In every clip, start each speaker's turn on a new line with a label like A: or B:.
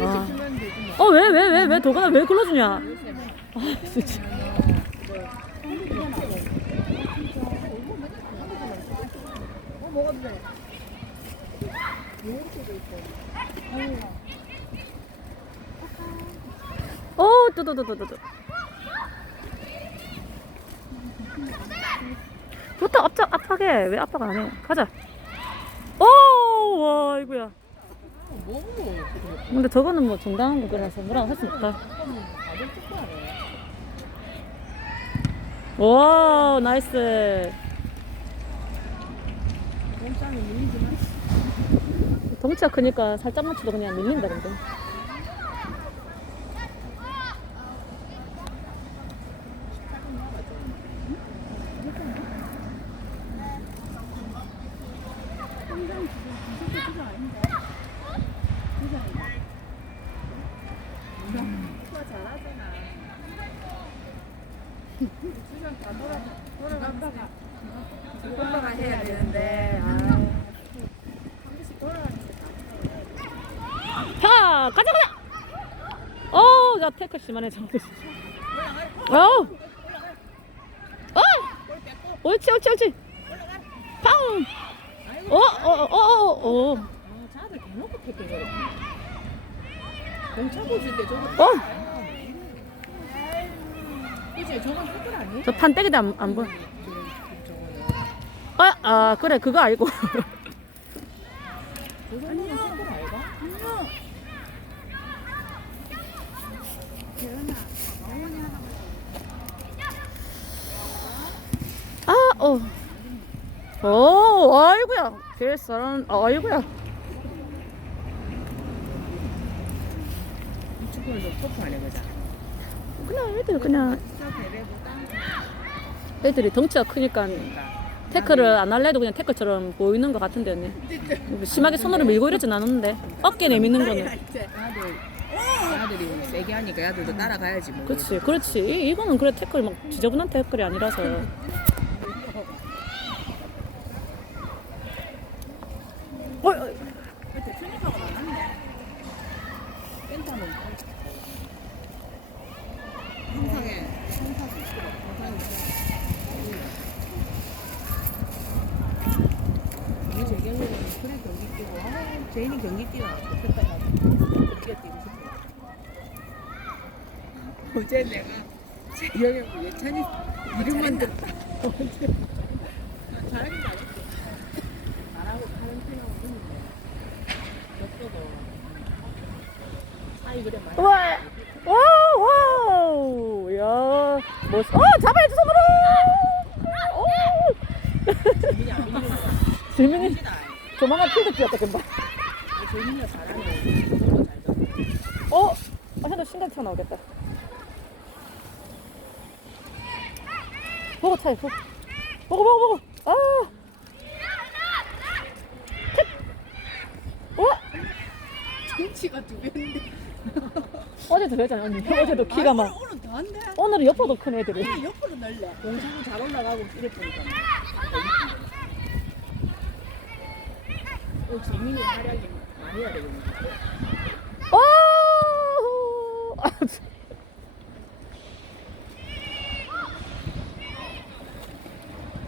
A: 아. 어, 왜, 왜, 왜, 왜, 도가나 왜 굴러주냐? 아, 진짜. 어, 뚜두두두두두. 좋다, 압착, 압박해. 왜 압박 안 해? 가자. 오, 와, 이거야. 근데 저거는 뭐 정당한 거라서 뭐라고 할 수 없다. 와, 나이스. 덩치가 크니까 살짝 맞춰도 그냥 밀린다, 근데.
B: 오빠가 해야 되는데.
A: 자, 가자, 가자! 어, 나 태클 심하네, 저거. 어! 어! 옳지, 옳지, 옳지! 팡! 어, 어, 어, 어, 어,
B: 아, 자들 대놓고 택배 저래. 공차 보실 때 저거.
A: 어!
B: 저
A: 판때기도 안, 안 보여. 아, 아, 그래, 그거 알고.
B: 아,
A: 어. 오, 아이고야. 개사람, 아이고야.
B: 안 해보자.
A: 그냥 애들 그냥 애들이 덩치가 크니까. 태클을 안 할래도 그냥 태클처럼 보이는 것 같은데 언니. 심하게 손으로 밀고 이러진 않았는데 어깨 내미는 거는
B: 아들, 아들이 세게 하니까 아들도 따라가야지 뭐.
A: 그렇지 그렇지 이, 이거는 그래 태클 막 지저분한 태클이 아니라서 어, 어,
B: 그때 트니까가 많았네. 펜타는 항상에 항상 있어. 항상 있어. 우리 재경이는 그래 경기 뛰고 경기 뛰어 좋겠다. 우리가 뛰고 싶어. 어제 내가 재경이 예찬이 이름만 듣다. 잘하긴 잘했어. 나라고 다른 생각은 있는데. 졌어도. 아이 그래 많이.
A: 와, 와우, 야, 멋, 어, 잡아야지 손으로. 오, 재민이
B: 민지다.
A: 조만간 필드 뛰었다 금방.
B: 재민이가 잘하네. 서로 잘 졌어.
A: 어, 아, 현도 신경 차 나오겠다. 먹어 차이, 먹어, 먹어, 먹어, 먹어. 아, 택. 어?
B: 김치가 두 배인데.
A: 어제도 그랬잖아 언니. 어제도 키가 막.
B: 오늘 더 한데?
A: 오늘은 옆보다 큰 애들이.
B: 그냥 옆으로 날래. 공차도 잘 올라가고 이랬으니까. 어, 재민이 활약이 해야 되겠네.
A: 오! 아, 참.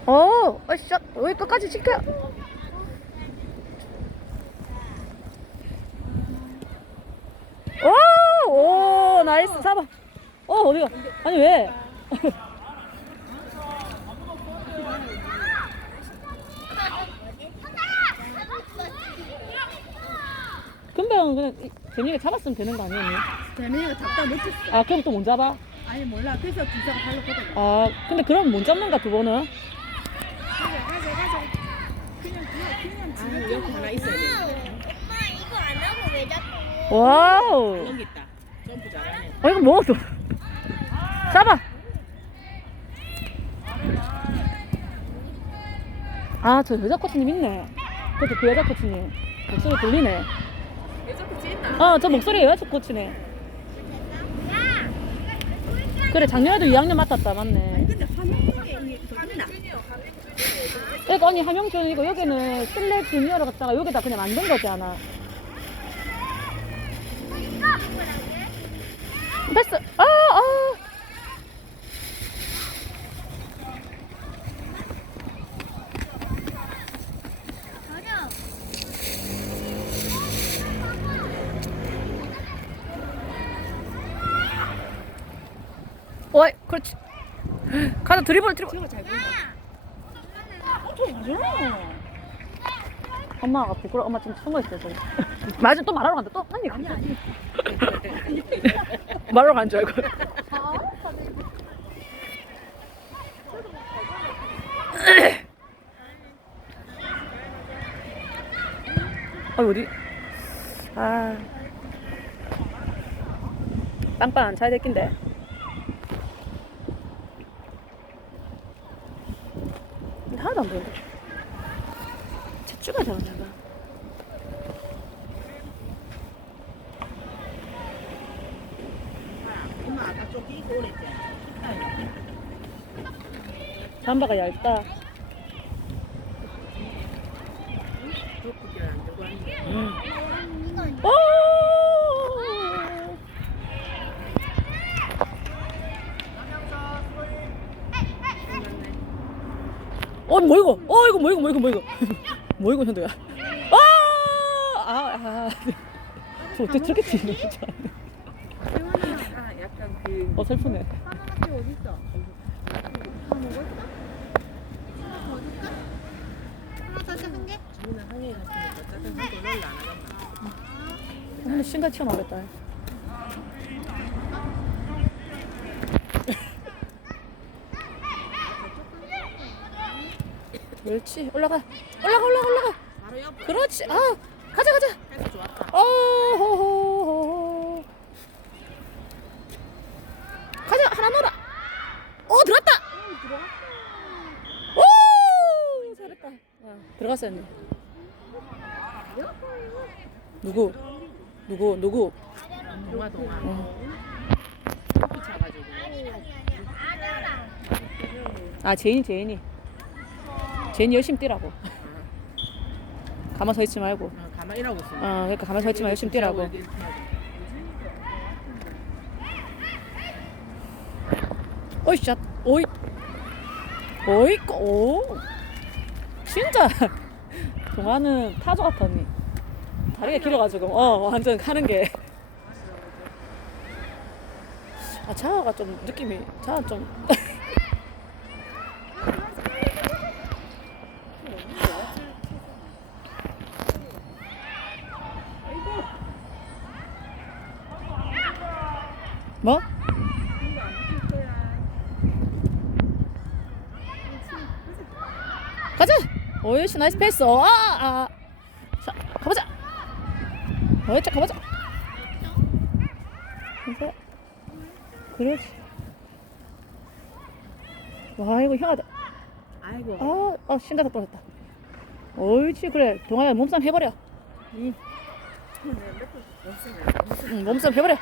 A: 어, 어, 샷. 왜 끝까지 지켜? 오, 오, 나이스. 잡아. 어, 어디가? 아니, 왜? 금방 그냥 이- 재민이가 잡았으면 되는 거 아니에요?
B: 재민이가 잡다 놓쳤어.
A: 아, 그럼 또 못 잡아?
B: 아니 몰라. 그래서 기사가 발로 걷어.
A: 아, 근데 그럼 못 잡는가, 두 번은?
B: 아니 여기 하나 있어야 돼.
C: 엄마 이거 안 하고 왜 자꾸
A: 와우.
B: 여기 있다. 점프 잘하네.
A: 어, 이거 뭐? 또. 잡아. 아, 저 여자 코치님 있네. 그래도 그 여자 코치님. 목소리 들리네.
B: 왜 점프 찐다?
A: 어, 저 목소리 여자 코치네. 그래, 작년에도 2학년 맡았다, 맞네.
B: 근데?
A: 그러니까 언니 하명준이고 여기는 실내 주니어로 갔다가 여기다 그냥 만든 거지 않아. 패스. 아, 아. 어이, 그렇지. 가자, 드리블, 드리블.
B: 저거 잘 가잖아.
A: 엄마가 부끄러워. 엄마 좀 숨어 있어, 저기. 맞아, 또 말하러 간다. 또? 아니, 아니, 아니. 말하러 간 줄 알고. 아, 어디? 아. 빵빵 잘 됐긴데. 근데 하나도 안 보인다. 채쭈가 잘하냐, 봐. 잠바가 얇다.
B: 족구기를 안 들고 왔는데.
A: 오! 어, 뭐 이거? 어, 이거 뭐 이거 뭐 이거 뭐 이거? 뭐 이거 현도야? 아! 아, 아. 저 어떻게 저렇게 뛰는 거지?
B: 아, 약간 그
A: 어, 슬프네.
B: 하나밖에 어디 있어? 주문은 항해 갔으니까 짜증 한 걸로 안.
A: 오늘 신가 튀어나오겠다. 멸치. 올라가. 올라가 올라가 올라가.
B: 바로 옆에
A: 그렇지. 아 가자 가자.
B: 패스 좋았다.
A: 어호호호 가자 하나 넣어라. 어 들어갔다. 오 잘했다. 야, 들어갔어 언니. 누구? 누구? 누구?
B: 동화 동화.
A: 어.
B: 피 차가지고.
A: 아 제인이 제인이 제인이 열심히 뛰라고. 가만 서 있지 말고.
B: 어, 가만히 일하고 있어.
A: 어 그러니까 가만 서 있지 말고 열심히 뛰라고. 오이 샷. 오이. 오이 오. 진짜. 동아는 타조 같아 언니. 다리가 길어가지고. 어 완전 하는 게. 아, 자아가 좀 느낌이 자아 좀 뭐? 가자! 오이씨 나이스 패스 아! 아. 자 가보자 어이자 가보자 그래 그렇지 와 이거 형아다
B: 아이고.
A: 아, 아 신가다 떨어졌다 옳지 그래 동아야 몸싸움 해버려 응, 응 몸싸움 해버려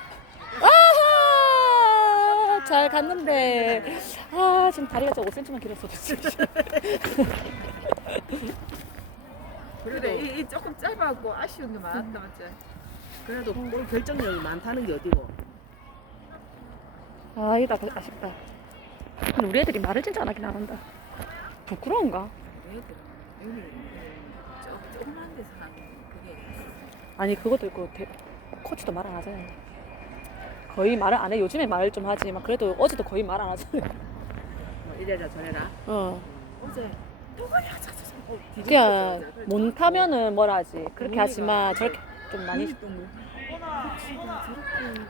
A: 잘 갔는데. 아 지금 다리가 저 5cm만 길었어
B: 그래도 이, 이 조금 짧아갖고 아쉬운 게 많았다 맞지? 그래도 골 결정력이 많다는 게 어디고?
A: 아 이다 아쉽다. 근데 우리 애들이 말을 진짜 안 하긴 안 한다. 부끄러운가?
B: 여기 조그만 데서 하는 그게
A: 아니 그것도 있고 대- 코치도 말 안 하잖아요 거의 말을 안 해. 요즘에 말을 좀 하지. 막 그래도 어제도 거의 말 안 하잖아요.
B: 뭐 이래라 저래라.
A: 어.
B: 어제 누구야 저저저.
A: 그냥 못하면은 뭐라 하지? 그렇게 하지만 저렇게 좀 많이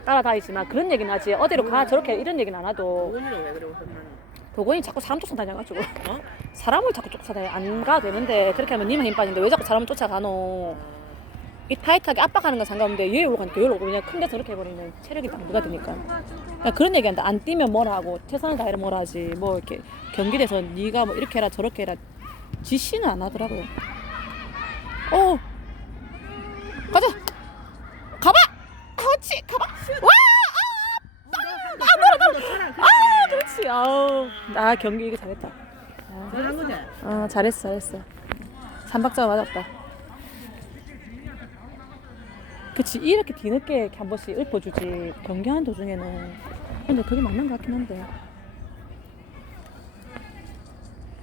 A: 따라다니지만 그런 얘기는 하지. 어디로 가? 저렇게 이런 얘기는 안 하도.
B: 오늘은 왜 그래 엄마는?
A: 도건이 자꾸 사람 쫓아다녀가지고.
B: 어?
A: 사람을 자꾸 쫓아다녀. 안 가도 되는데 그렇게 하면 니만 힘 빠지는데 왜 자꾸 사람을 쫓아가노 이 타이트하게 압박하는 건 상관없는데 얘로 가니까 얘로 오고 그냥 큰 데서 이렇게 해버리면 체력이 낭비가 되니까. 그냥 그런 얘기한다. 안 뛰면 뭐라 하고 최선을 다해라 뭐라 하지. 뭐 이렇게 경기대에서 네가 뭐 이렇게 해라 저렇게 해라 지시는 안 하더라고요. 어. 가자. 가봐. 그렇지. 가봐. 와! 아, 그렇지. 아우. 나 경기 이거 잘했다. 아,
B: 잘한 거지?
A: 아 잘했어 잘했어. 삼박자가 맞았다 그치 이렇게 뒤늦게 이렇게 한 번씩 읊어주지 경기하는 도중에는 근데 그게 맞는 것 같긴 한데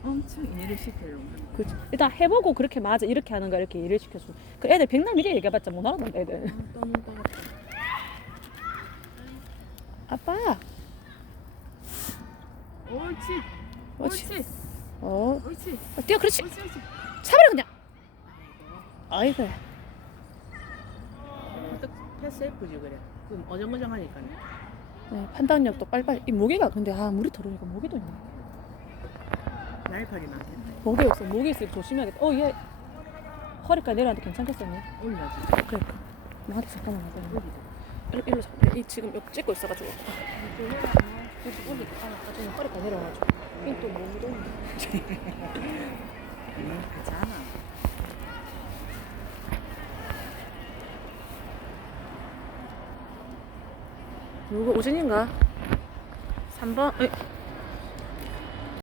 B: 엄청 일을 거.
A: 그치 일단 해보고 그렇게 맞아 이렇게 하는 거 이렇게 일을 시켜줘 그 애들 백날 미리 얘기해봤자 못 알아듣는다 애들
B: 아.
A: 아빠
B: 옳지.
A: 옳지.
B: 옳지.
A: 어
B: 옳지.
A: 어, 뛰어 그렇지
B: 옳지. 옳지.
A: 차버려 그냥
B: 아이고. 패스해프지 그래. 그럼 어정어정하니까.
A: 네, 판단력도 빨리빨리 이 모기가 근데 아 물이 들어오니까 모기도 있네
B: 날파리 많겠다.
A: 모기 없어 모기 있으면 조심해야겠다 어 얘 허리까지 내려왔는데 괜찮겠어 언니
B: 올려지.
A: 그러니까 나한테 잠깐만
B: 여기도.
A: 일로, 일로 잡. 이 지금 여기 찍고 있어가지고. 그래서 올리 하나 가지고 허리가 내려가지고. 이또 몸이 너무.
B: 응, 괜찮아.
A: 누구 오진인가? 3번. 에